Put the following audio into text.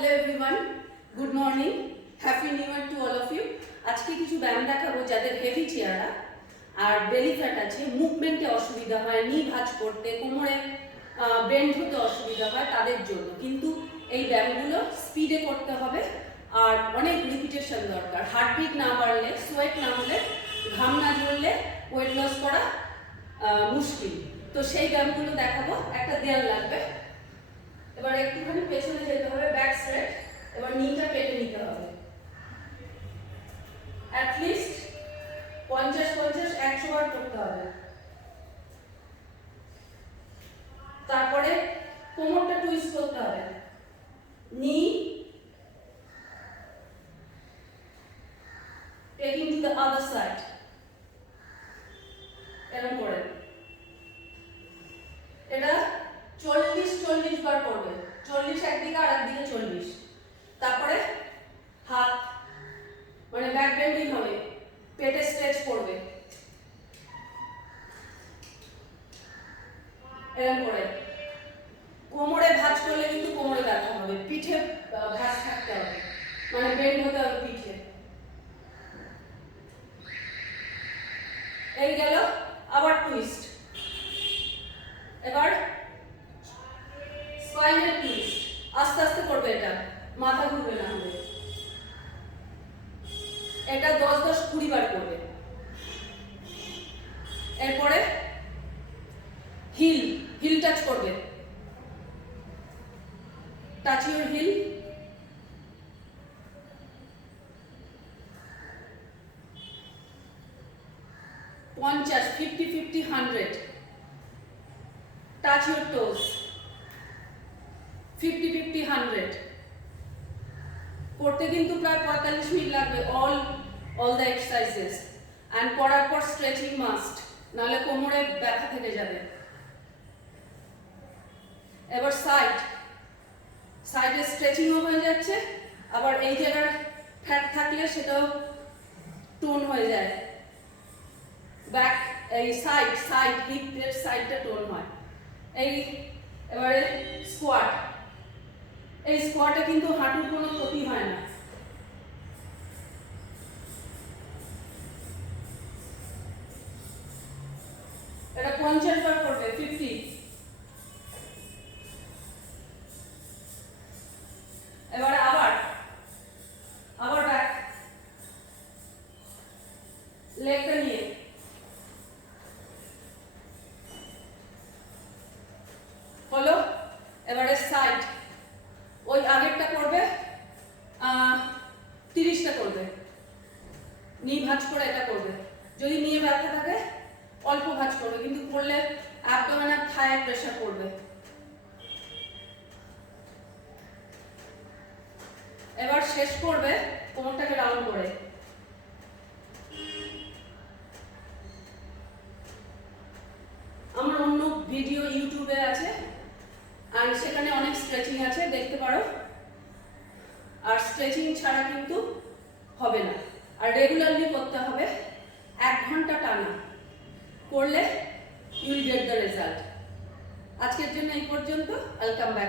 Hello everyone, good morning, happy new year to all of you. আজকে কিছু ব্যায়াম দেখাবো যাদের হেভি চেহারা আর বেলি ফ্যাট আছে, মুভমেন্টে অসুবিধা হয়, নি ভাঁজ করতে, কোমরে বেন্ড হতে অসুবিধা হয় তাদের জন্য। কিন্তু এই ব্যায়ামগুলো স্পিডে করতে হবে আর অনেক রিপিটেশন দরকার। হার্টবিট না বাড়লে, সোয়েট না হলে, ঘাম না ঝরলে ওয়েট লস করা মুশকিল। তো সেই ব্যায়ামগুলো দেখাবো। একটা দেয়াল লাগবে, এবার একটুখানি পেছনে যেতে হবে, ব্যাক স্ট্রেট। এবার নিটা পেটে নিতে হবে, অ্যাটলিস্ট 50-50-100 বার করতে হবে। তারপরে কোমরটা টুইস্ট করতে হবে, নি taking to the other side, এরকম করে। এটা 40-40 বার করবে, 40 একদিকে আর একদিকে 40। তারপরে হাত মানে ব্যাক বেন্ডিং হবে, পেটে স্ট্রেচ করবে এরকম করে। কোমরে ভাঁজ করলে কিন্তু কোমরে ব্যথা হবে, পিঠে ভাঁজ থাকতে হবে, মানে বেন্ড হতে হবে পিঠে। এই গেল, আবার টুইস্ট। এবার স্পাইনাল টুইস্ট, আস্তে আস্তে করবে, এটা মাথা ঘুরবে না হলে। এটা 10-10-20 বার করবে। এরপরে হিল টাচ করবে, টাচ ইউর হিল। পঞ্চাশ, 50-50-100, টাচ ইউর টোজ, 50-50-100 করতে কিন্তু প্রায় 45 মিনিট লাগবে, অল দ্য এক্সারসাইজেস। অ্যান্ড করার পর স্ট্রেচিং মাস্ট, নাহলে কোমরে ব্যথা থেকে যাবে। এবার সাইডে স্ট্রেচিংও হয়ে যাচ্ছে, আবার এই জায়গার ফ্যাট থাকলে সেটাও টোন হয়ে যায়। ব্যাক এই সাইড হিপের সাইডটা টোন হয়। এই এবারে স্কোয়াট, এই স্কোয়াটে কিন্তু হাঁটুর কোনো ক্ষতি হয় না। এটা 50 বার করবে, 50। এবারে আবার ব্যাক, লেগটা নিয়ে হলো। এবারে সাইড, ওই আগেরটা করবে 30টা করবে, নি ভাঁজ করে এটা করবে। যদি নিয়ে ব্যথা থাকে অল্প ভাঁজ করবে, কিন্তু করলে অ্যাবডোমেন আর থায়ে প্রেসার করবে। এবার শেষ করবে কোমরটাকে রাউন্ড করে। আমার অন্য ভিডিও ইউটিউবে আছে আর সেখানে অনেক স্ট্রেচিং আছে, দেখতে পারো। আর স্ট্রেচিং ছাড়া কিন্তু হবে না, আর রেগুলারলি করতে হবে, 1 ঘন্টা টানা করলে you will get the result. আজকের জন্য এই পর্যন্ত, ওয়েলকাম ব্যাক।